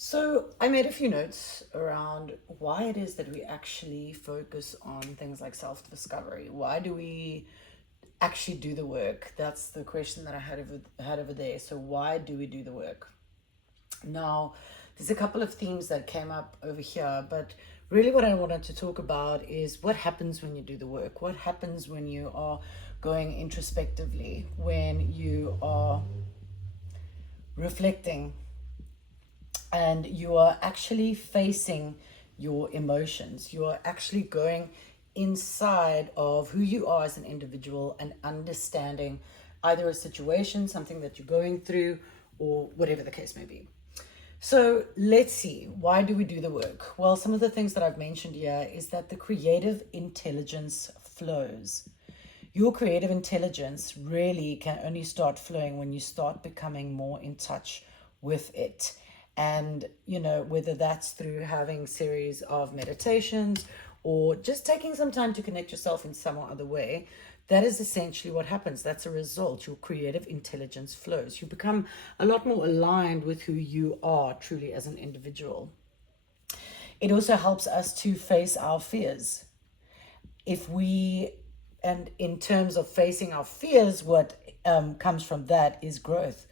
So I made a few notes around why it is that we actually focus on things like self-discovery. Why do we actually do the work? That's the question that I had over there. So why do we do the work? Now, there's a couple of themes that came up over here, but really what I wanted to talk about is what happens when you do the work. What happens when you are going introspectively, when you are reflecting and you are actually facing your emotions. You are actually going inside of who you are as an individual and understanding either a situation, something that you're going through, or whatever the case may be. So let's see, why do we do the work? Well, some of the things that I've mentioned here is that the creative intelligence flows. Your creative intelligence really can only start flowing when you start becoming more in touch with it. And, whether that's through having series of meditations or just taking some time to connect yourself in some other way, that is essentially what happens. That's a result. Your creative intelligence flows. You become a lot more aligned with who you are truly as an individual. It also helps us to face our fears. If we, and in terms of facing our fears, what comes from that is growth.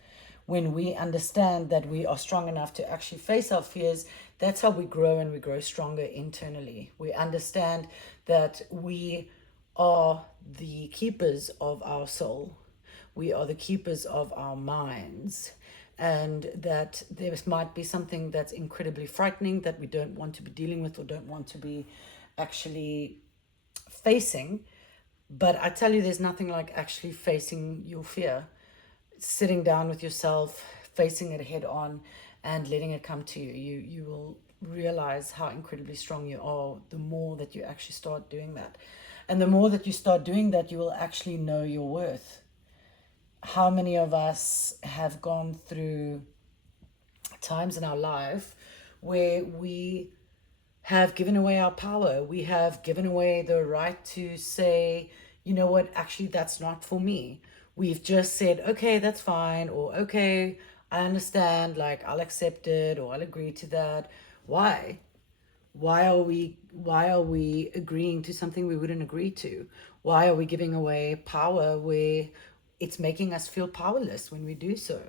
When we understand that we are strong enough to actually face our fears, that's how we grow, and we grow stronger internally. We understand that we are the keepers of our soul. We are the keepers of our minds. And that there might be something that's incredibly frightening that we don't want to be dealing with or don't want to be actually facing. But I tell you, there's nothing like actually facing your fear, sitting down with yourself, facing it head on, and letting it come to you. You will realize how incredibly strong you are the more that you actually start doing that. And the more that you start doing that, you will actually know your worth. How many of us have gone through times in our life where we have given away our power? We have given away the right to say, you know what, actually, that's not for me. We've just said, okay, that's fine, or okay, I understand, like, I'll accept it, or I'll agree to that. Why? Why are we agreeing to something we wouldn't agree to? Why are we giving away power where it's making us feel powerless when we do so?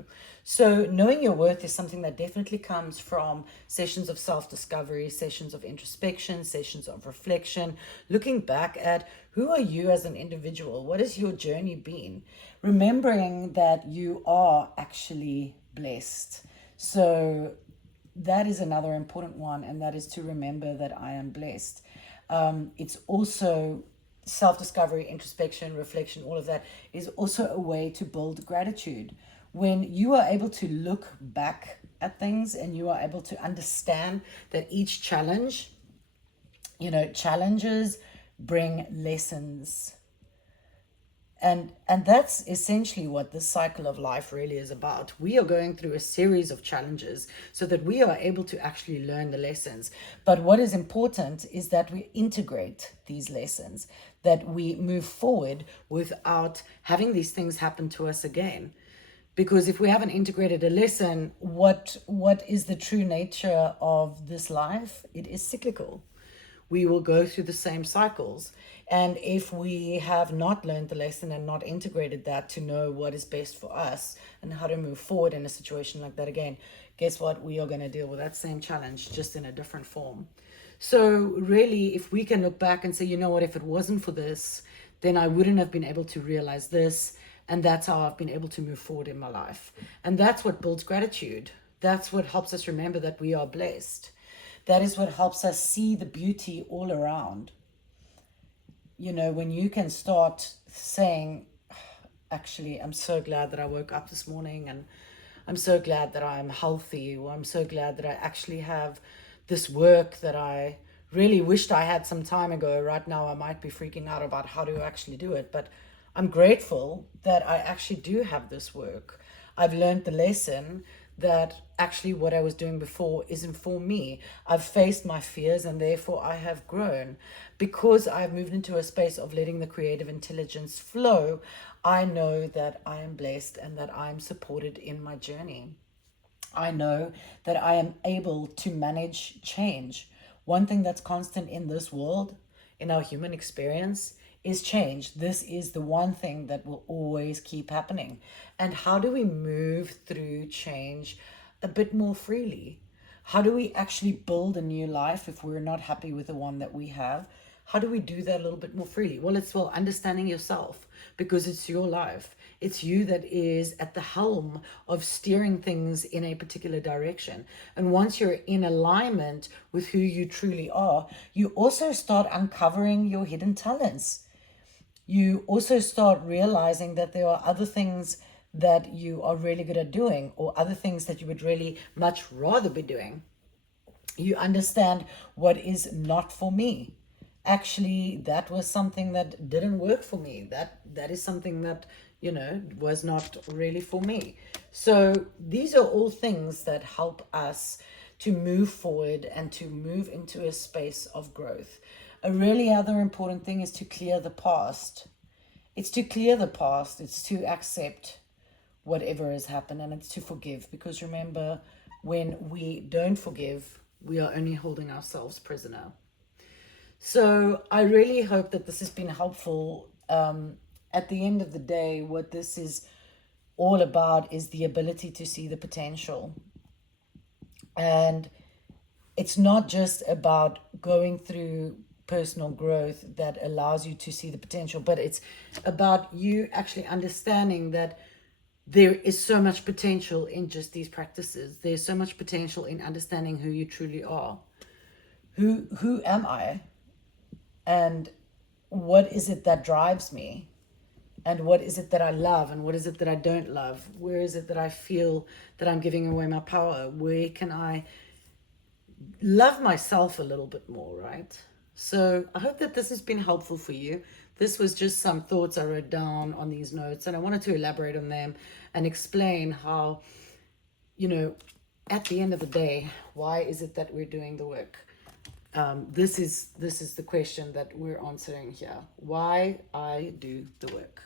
So knowing your worth is something that definitely comes from sessions of self-discovery, sessions of introspection, sessions of reflection, looking back at who are you as an individual? What has your journey been? Remembering that you are actually blessed. So that is another important one, and that is to remember that I am blessed. It's also self-discovery, introspection, reflection, all of that is also a way to build gratitude. When you are able to look back at things and you are able to understand that each challenge, challenges bring lessons. And that's essentially what this cycle of life really is about. We are going through a series of challenges so that we are able to actually learn the lessons. But what is important is that we integrate these lessons, that we move forward without having these things happen to us again. Because if we haven't integrated a lesson, what is the true nature of this life? It is cyclical. We will go through the same cycles. And if we have not learned the lesson and not integrated that to know what is best for us and how to move forward in a situation like that again, guess what? We are going to deal with that same challenge, just in a different form. So really, if we can look back and say, you know what, if it wasn't for this, then I wouldn't have been able to realize this. And that's how I've been able to move forward in my life. And that's what builds gratitude. That's what helps us remember that we are blessed. That is what helps us see the beauty all around. When you can start saying, actually, I'm so glad that I woke up this morning, and I'm so glad that I'm healthy, or I'm so glad that I actually have this work that I really wished I had some time ago. Right now, I might be freaking out about how to actually do it, but I'm grateful that I actually do have this work. I've learned the lesson that actually what I was doing before isn't for me. I've faced my fears, and therefore I have grown. Because I've moved into a space of letting the creative intelligence flow, I know that I am blessed and that I'm supported in my journey. I know that I am able to manage change. One thing that's constant in this world, in our human experience, is change. This is the one thing that will always keep happening. And how do we move through change a bit more freely? How do we actually build a new life if we're not happy with the one that we have? How do we do that a little bit more freely? Well, it's understanding yourself, because it's your life. It's you that is at the helm of steering things in a particular direction. And once you're in alignment with who you truly are, you also start uncovering your hidden talents. You also start realizing that there are other things that you are really good at doing, or other things that you would really much rather be doing. You understand what is not for me. Actually, that was something that didn't work for me. That is something that, was not really for me. So these are all things that help us to move forward and to move into a space of growth. A really other important thing is to clear the past. It's to clear the past. It's to accept whatever has happened, and it's to forgive, because remember, when we don't forgive, we are only holding ourselves prisoner. So I really hope that this has been helpful. At the end of the day, what this is all about is the ability to see the potential. And it's not just about going through personal growth that allows you to see the potential, but it's about you actually understanding that there is so much potential in just these practices. There's so much potential in understanding who you truly are. Who am I? And what is it that drives me? And what is it that I love? And what is it that I don't love? Where is it that I feel that I'm giving away my power? Where can I love myself a little bit more, right? So I hope that this has been helpful for you. This was just some thoughts I wrote down on these notes, and I wanted to elaborate on them and explain how, at the end of the day, why is it that we're doing the work? This is the question that we're answering here. Why I do the work.